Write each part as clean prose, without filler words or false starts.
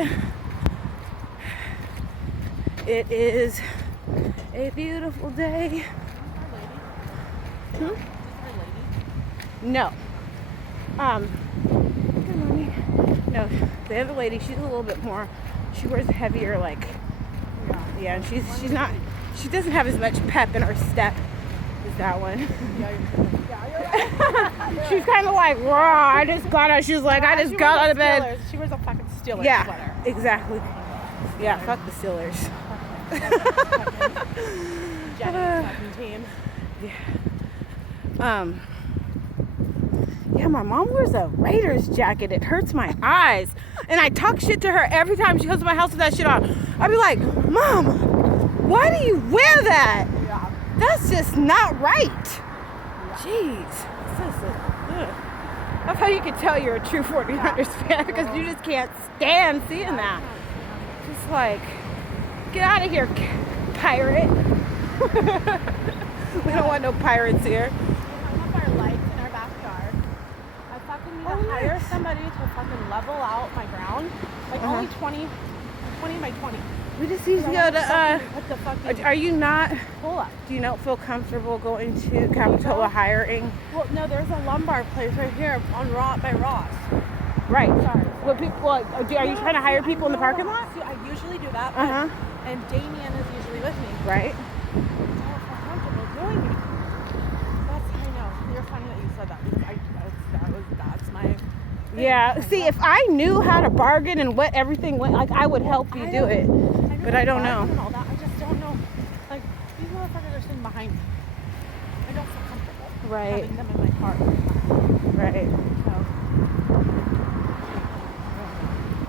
but it is a beautiful day. No. Good morning. No, the other lady, she's a little bit more, she wears heavier, like, yeah, and she's not, she doesn't have as much pep in her step as that one. She's kind of like, raw. I just got out. She was like, I just got out of bed. She wears a fucking Steelers sweater. Exactly. Yeah, fuck the Steelers. Jenny's fucking team. Yeah. Yeah, my mom wears a Raiders jacket. It hurts my eyes. And I talk shit to her every time she comes to my house with that shit on. I'd be like, Mom, why do you wear that? Yeah. That's just not right. Jeez. That's how you can tell you're a true 49ers fan, because you just can't stand seeing that. Just like, get out of here, pirate. We don't want no pirates here. We hung up our lights in our backyard. I fucking need to hire somebody to fucking level out my ground. Like only 20 by 20. We just need to go to, are you not, pull up. do you not feel comfortable going to Capitola hiring? Well, no, there's a lumbar place right here on by Ross. Right. Sorry. What people, are you trying to hire people in the parking lot? See, I usually do that, and Damien is usually with me. Right. I don't feel comfortable doing it. I know. You're funny that you said that, because that's my thing. Yeah, see, if I knew how to bargain and what everything went, like, I would help you do it. But I don't know. And all that. I just don't know. Like, these motherfuckers are sitting behind me. I don't feel comfortable having them in my car. Right. So.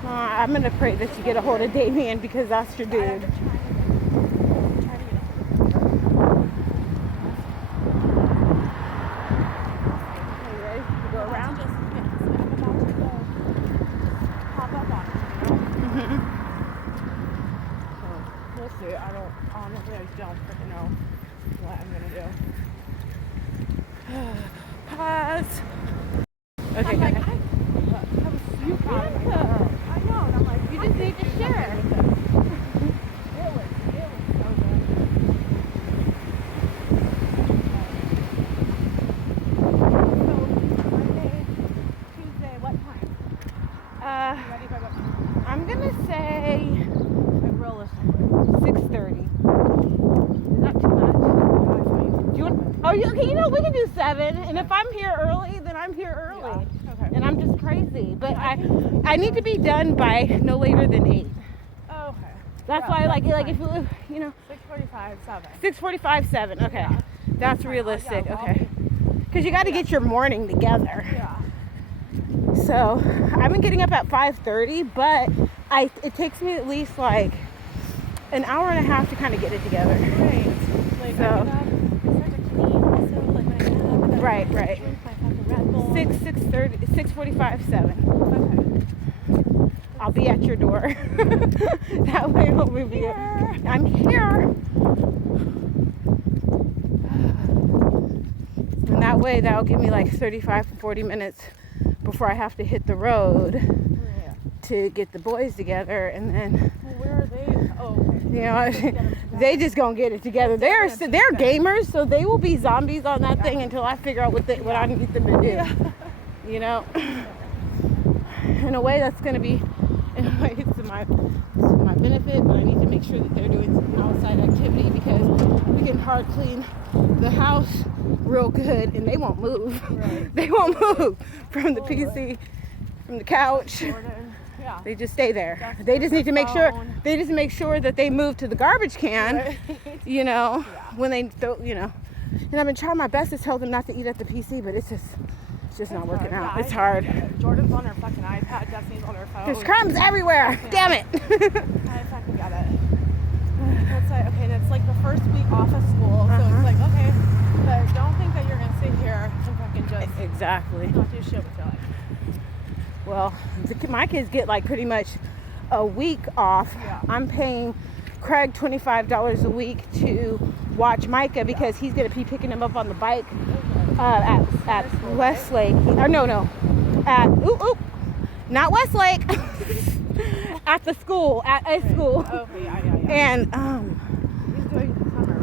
I'm going to pray that you get a hold of Damien, because that's your dude. I'm trying to get Are you ready to go around? I'm about to go pop up on it, We'll see. Honestly, I don't freaking know what I'm gonna do. Pause. Okay, I'm go like, ahead. I know, and I'm like, You just need to share. It was so good. So, Monday, Tuesday, what time? You ready by what time? I'm gonna say Like, realistically. 6:30. Is that too much? Do you want? Oh, okay. You know, we can do 7. And if I'm here early, then I'm here early. Yeah. Okay. And I'm just crazy. But I need to be done by no later than 8. Oh, okay. That's why, like if you know. 6:45, 7. 6:45, 7. Okay. Yeah. That's realistic. Okay. Because you got to get your morning together. Yeah. So I've been getting up at 5:30, but it takes me at least like an hour and a half to kind of get it together. Right. Like, So. I get up, I start to clean also, like when I get up. And then Right. I drink my fucking Red Bull. 6:30, 6:45, 7. Okay. I'll be at your door. That way we'll be here. I'm here. And that way that'll give me like 35 to 40 minutes before I have to hit the road to get the boys together, and then Well, where are they? Oh, okay. you know, they just gonna get it together. They're gamers, so they will be zombies on that thing until I figure out what I need them to do. Yeah. You know, in a way that's gonna be, in a way it's to my benefit, but I need to make sure that they're doing some outside activity, because we can hard clean the house real good and they won't move. Right. They won't move from the PC, from the couch. Jordan. Yeah. They just stay there. That's They just need to make sure. phone. They just make sure that they move to the garbage can. Right. You know, Yeah. when they throw. You know, and I've been trying my best to tell them not to eat at the PC, but it's just not working out. Yeah, It's hard. Jordan's on her fucking iPad. Destiny's on her phone. There's crumbs everywhere. Damn it. I fucking get it. It's like, okay, and it's like the first week off of school, so it's like, okay, but don't think that you're gonna sit here and fucking just Exactly. not do shit with your life. Well, my kids get like pretty much a week off. Yeah. I'm paying Craig $25 a week to watch Micah, because he's going to be picking him up on the bike at Westlake. Or no, at not Westlake. at the school, at a school. Okay, yeah. And He's doing summer,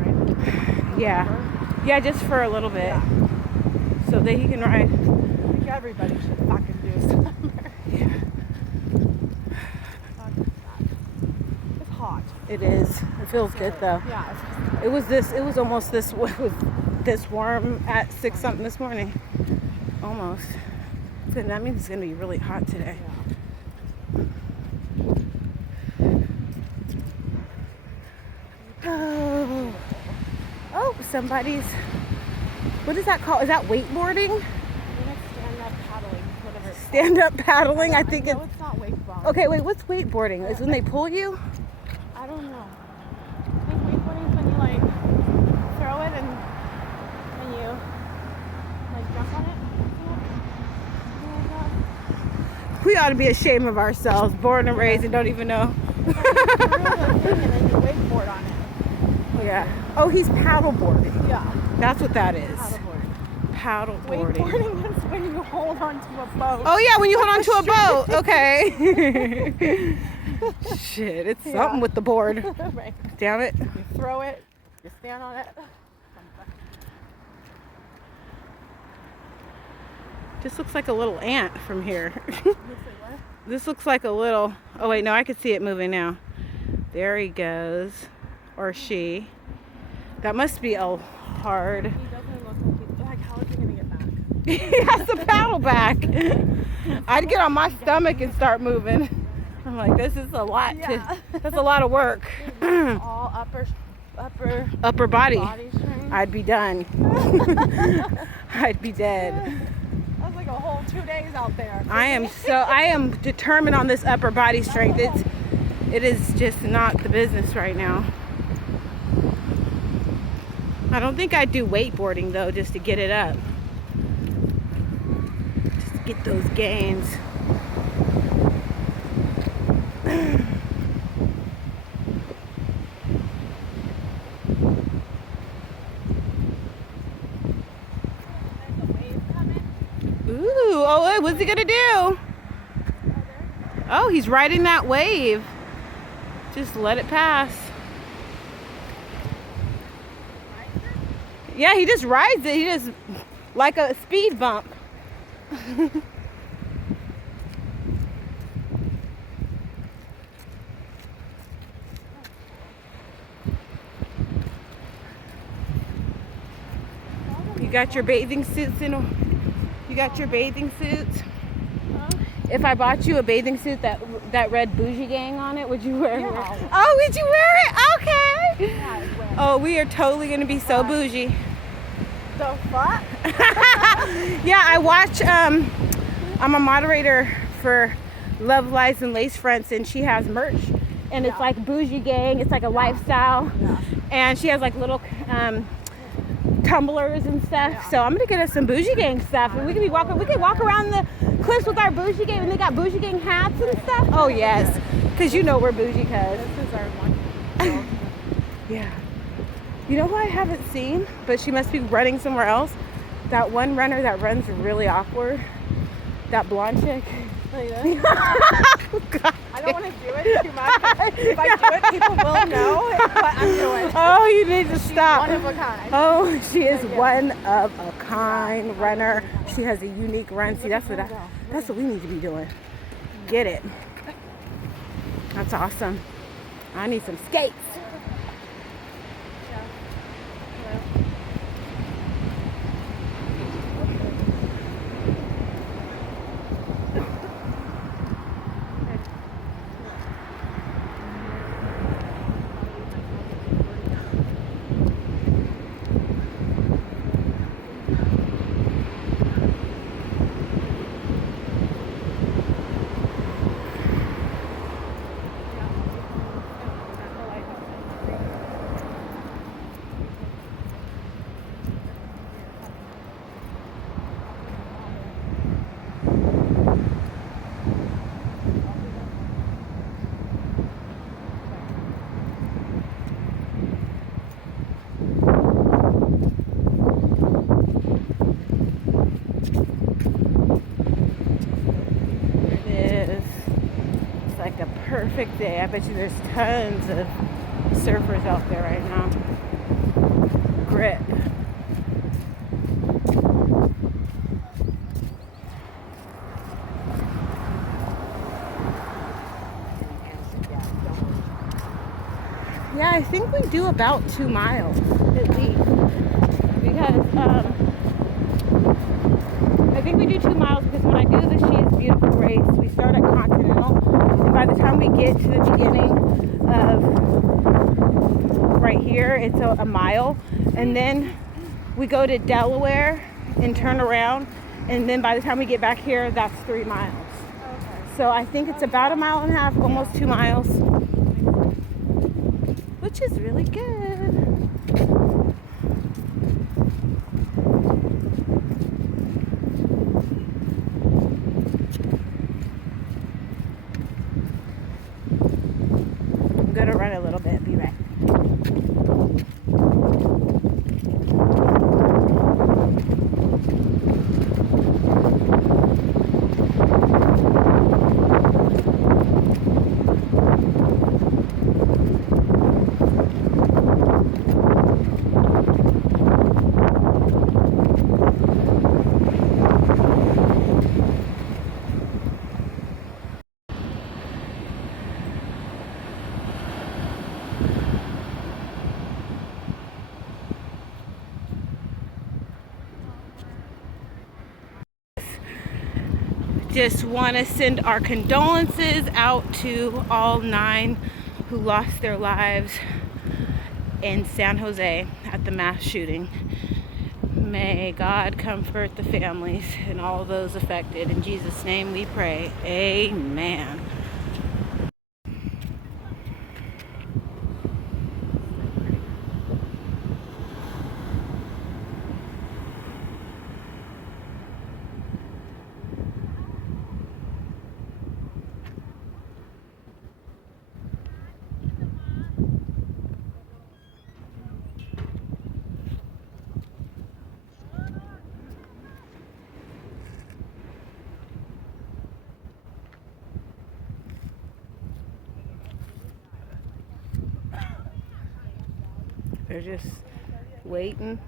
right? yeah, just for a little bit, Yeah. so that he can ride. I think everybody should fucking do summer. Yeah, It's hot. it is. It feels good though. Yeah. It was almost this. It was this warm at 6 something this morning, almost. So that means it's gonna be really hot today. Oh, somebody's. What is that called? Is that wakeboarding? Stand-up paddling, whatever it's called. Stand-up paddling? I think No, it's not wakeboarding. Okay, wait. What's wakeboarding? Is when they pull you? I don't know. I think wakeboarding is when you like throw it and you like jump on it. Something like that. We ought to be ashamed of ourselves, born and raised, and don't even know. You throw the thing and then you wakeboard on it. Yeah. Oh, he's paddleboarding. Yeah. That's what that is. Paddleboarding. Paddleboarding. Wakeboarding is when you hold onto a boat. Oh yeah, when you hold onto a boat. Okay. Shit, it's something with the board. Right. Damn it. You throw it, you stand on it. This looks like a little ant from here. You say what? This looks like a little. Oh wait, no, I can see it moving now. There he goes, or she. That must be a hard. He doesn't look like how is he gonna get back? He has to paddle back. I'd get on my stomach and start moving. I'm like, this is a lot. Yeah. That's a lot of work. All upper body. body strength. I'd be done. I'd be dead. That's like a whole 2 days out there. I am determined on this upper body strength. It is just not the business right now. I don't think I'd do wakeboarding though, just to get it up. Just to get those gains. Ooh, oh, wait, what's he gonna do? Oh, he's riding that wave. Just let it pass. Yeah, he just rides it. He just, like a speed bump. You got your bathing suits in. You got your bathing suits. If I bought you a bathing suit that read Bougie Gang on it, would you wear it? Yeah. Oh, would you wear it? Okay. Yeah, I'd wear it. Oh, we are totally gonna be so bougie. The fuck? Yeah, I watch. I'm a moderator for Love Lies and Lace Fronts, and she has merch, and it's like Bougie Gang. It's like a lifestyle, and she has like little tumblers and stuff. Yeah. So I'm gonna get us some Bougie Gang stuff, and we can walk around the cliffs with our Bougie Gang, and they got Bougie Gang hats and stuff. Oh yes, because you know we're bougie, cuz. This is our one. Yeah. You know who I haven't seen, but she must be running somewhere else? That one runner that runs really awkward. That blonde chick. Like this? God. I don't want to do it too much. If I do it, people will know what I'm doing. Oh, you need to stop. One of a kind. Oh, she is one of a kind runner. She has a unique run. See, that's what we need to be doing. Get it. That's awesome. I need some skates. perfect day. I bet you there's tons of surfers out there right now. Grit. Yeah, I think we do about 2 miles at least. Because I think we do 2 miles because when I do the She Is Beautiful race, we start at Continental. And by the time we get to the beginning of right here, it's a mile. And then we go to Delaware and turn around. And then by the time we get back here, that's 3 miles. Okay. So I think it's about 1.5 miles, almost 2 miles. Which is really good. I'm gonna run a little bit, be back. Just want to send our condolences out to all 9 who lost their lives in San Jose at the mass shooting. May God comfort the families and all those affected. In Jesus' name we pray. Amen. They're just waiting.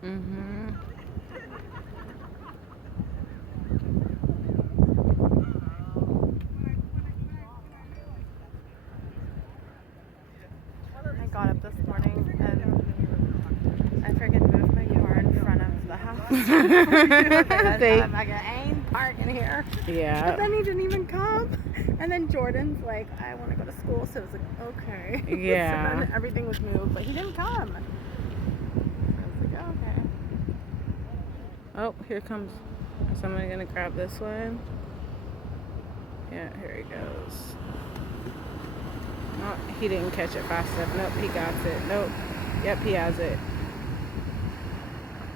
Mm-hmm. I got up this morning and I freaking moved my car in front of the house. I'm like, I ain't parking here. Yeah. But then he didn't even come. And then Jordan's like, I want to go to school. So it was like, okay. Yeah. So then everything was moved, but he didn't come. I was like, oh, okay. Oh, here comes somebody gonna grab this one. Yeah, here he goes. Oh, he didn't catch it fast enough. Nope, he got it. Nope. Yep, he has it.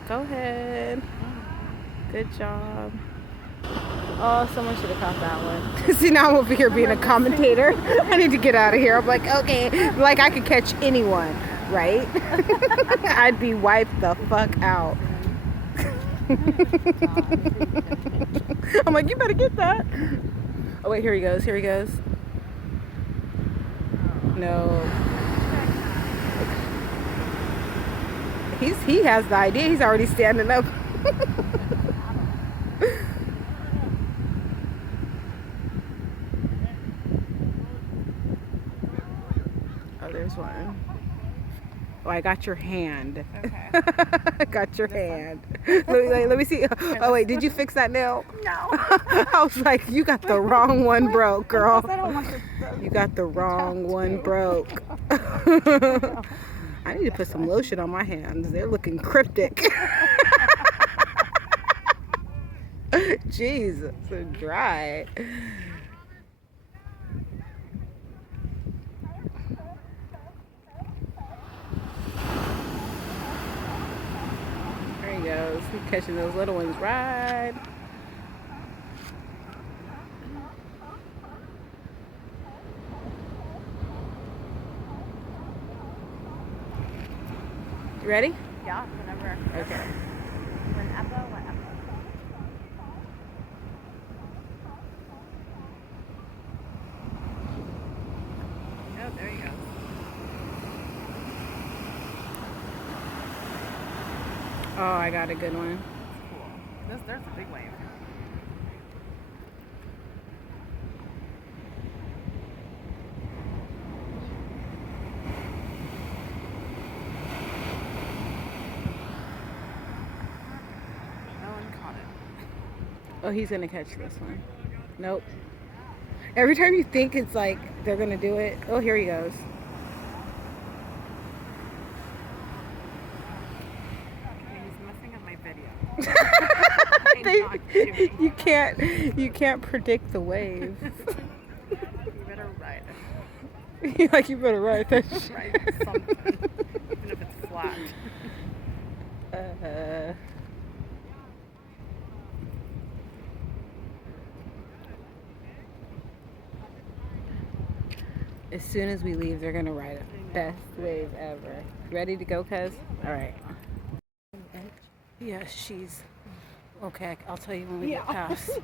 Go ahead. Good job. Oh, someone should have caught that one. See, now I'm over here being a commentator. I need to get out of here. I'm like, okay, like I could catch anyone, right? I'd be wiped the fuck out. I'm like, you better get that. Oh wait, here he goes. Here he goes. No. He has the idea. He's already standing up. Oh, there's one. Oh, I got your hand. Okay. I got your hand. Let me see. Oh, wait, did you fix that nail? No. I was like, you got the wrong one broke, girl. I don't want the You got the wrong one broke. I need to put some lotion on my hands. They're looking cryptic. Jeez, so dry. There he goes. He's catching those little ones right. You ready? Yeah, whenever. Okay. Whenever. Oh, there you go. Oh, I got a good one. Cool. There's a big wave. No one caught it. Oh, he's gonna catch this one. Nope. Every time you think it's like they're gonna do it, oh, here he goes. He's messing up my video. You can't predict the wave. You better ride it. Like you better write that shit. Ride something, even if it's flat. As soon as we leave, they're gonna ride it. Best wave ever. Ready to go, cuz? All right. Yes, she's okay. I'll tell you when we get past.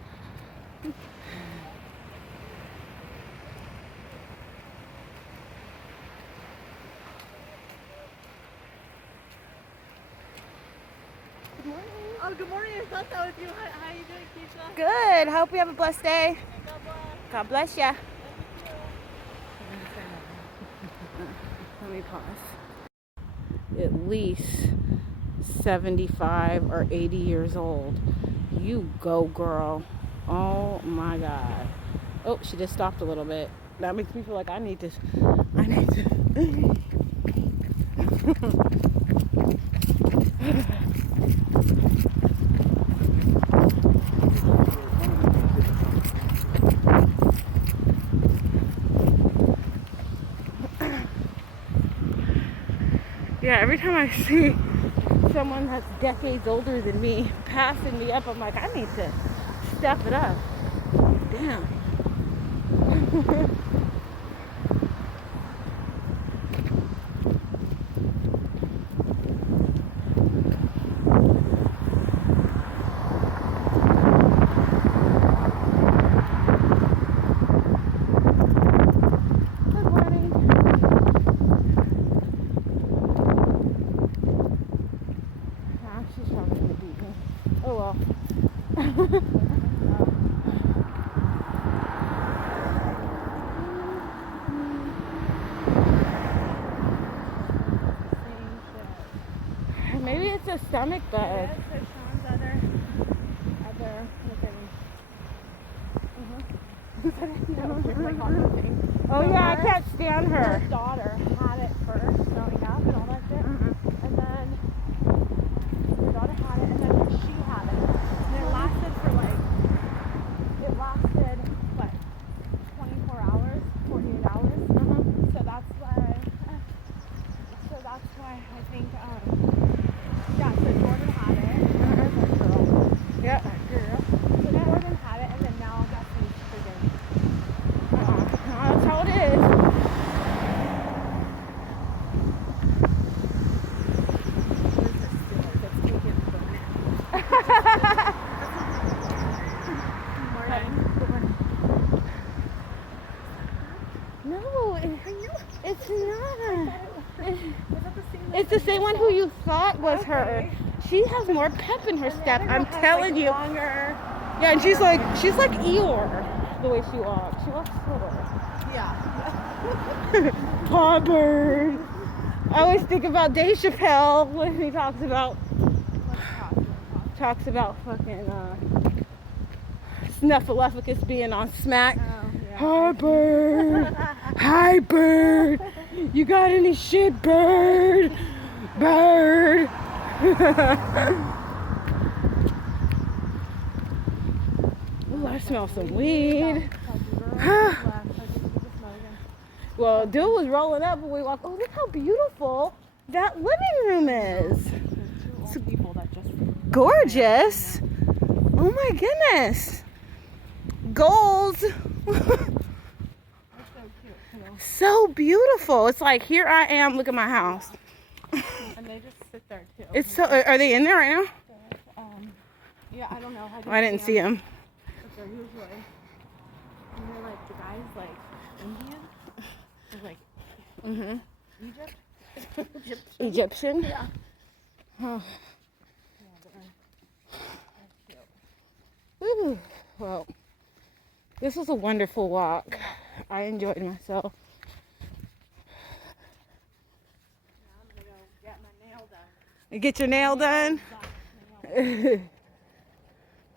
Oh, good morning. I thought that was you. How you doing, Keisha? Good. Hope you have a blessed day. God bless ya. Let me pause. At least 75 or 80 years old. You go, girl. Oh my God. Oh, she just stopped a little bit. That makes me feel like I need to. Yeah, every time I see someone that's decades older than me passing me up, I'm like, I need to step it up. Damn. Maybe it's a stomach bug. Yes, so Sean's other Oh yeah, I can't stand her. Her daughter had it first, growing up and all that shit. And then her daughter had it, and then she had it. And it lasted for what, 24 hours, 48 hours. So that's why I think, yeah, so Jordan had it. That girl. Yeah. That girl. So Jordan had it, and then now that's me friggin'. That's how it is. No, it's not. It's the same one who you thought was her. She has more pep in her step. I'm telling you. Longer. Yeah, and she's like Eeyore, the way she walks. She walks slower. Yeah. Paw bird. I always think about Dave Chappelle when he talks about fucking Snuffleupagus being on Smack. Oh, yeah. Hi, Bird. Hi, Bird. You got any shit, Bird? Bird. Ooh, I smell some weed. Well, dude was rolling up and we walked. Oh, look how beautiful that living room is. There's 2 old people that just Gorgeous. Oh my goodness. Goals. They're so cute. You know? So beautiful. It's like, here I am. Look at my house. And they just sit there too. It's so. Are they in there right now? Yeah, I don't know. I didn't see them. But they're usually, and they're like, the guy's like Indian. They're like Egypt. Egyptian? Yeah. Oh. Yeah, they're cute. Ooh. Well, this was a wonderful walk. I enjoyed myself. Now I'm gonna go get my nail done. You get your nail done? Nail.